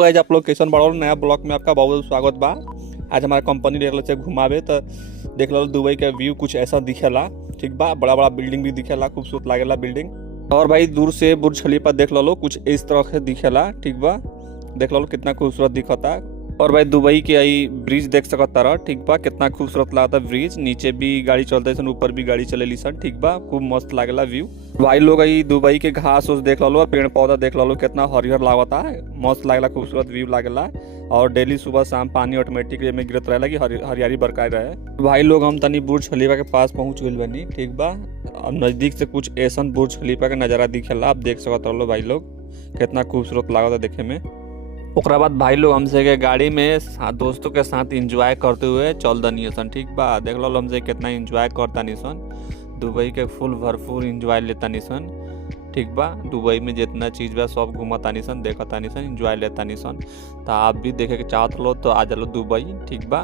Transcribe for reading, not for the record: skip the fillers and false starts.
तो गाइस आप लोग कैसन बड़ा नया ब्लॉग में आपका बहुत बहुत स्वागत बा। आज हमारा कंपनी देख से घुमावे तो देख लो दुबई का व्यू कुछ ऐसा दिखेला। ठीक बा, बड़ा बड़ा बिल्डिंग भी दिखेला, खूबसूरत लागेला बिल्डिंग। और भाई दूर से बुर्ज खलीफा देख लो कुछ इस तरह से दिखेला। ठीक बा, देख लो कितना खूबसूरत दिखता। और भाई दुबई के आई ब्रिज देख सकता रहा। ठीक बा, कितना खूबसूरत लागता ब्रिज। नीचे भी गाड़ी चलते सन, ऊपर भी गाड़ी चलेली सन। ठीक बा, खूब मस्त लागेला व्यू। भाई लोग आई दुबई के घास उस देख लो, पेड़ पौधा देख लो कितना हरिहर लागता, मस्त लागेला, खूबसूरत व्यू लागेला। और डेली सुबह शाम पानी ऑटोमेटिक में गिरत रहेला कि हरियाली बरकरार रहे। भाई लोग हम तनी बुर्ज खलीफा के पास पहुंच गए बनी। ठीक बा, नजदीक से कुछ ऐसन बुर्ज खलीफा का नजारा दिखेला। आप देख सकते हो भाई लोग कितना खूबसूरत लागता देखे में। ओकरा बाद भाई लोग हमसे के गाड़ी में दोस्तों के साथ एंजॉय करते हुए चल दनी सन। ठीक बा, देख लो हमसे कितना एंजॉय करता सन। दुबई के फुल भरपूर एंजॉय लेता सन। ठीक बा, दुबई में जितना चीज़ बा सब घूमता सन, देखता सन, एंजॉय लेता सन। तो आप भी देखे के चाहत लो तो आ जालो दुबई। ठीक बा।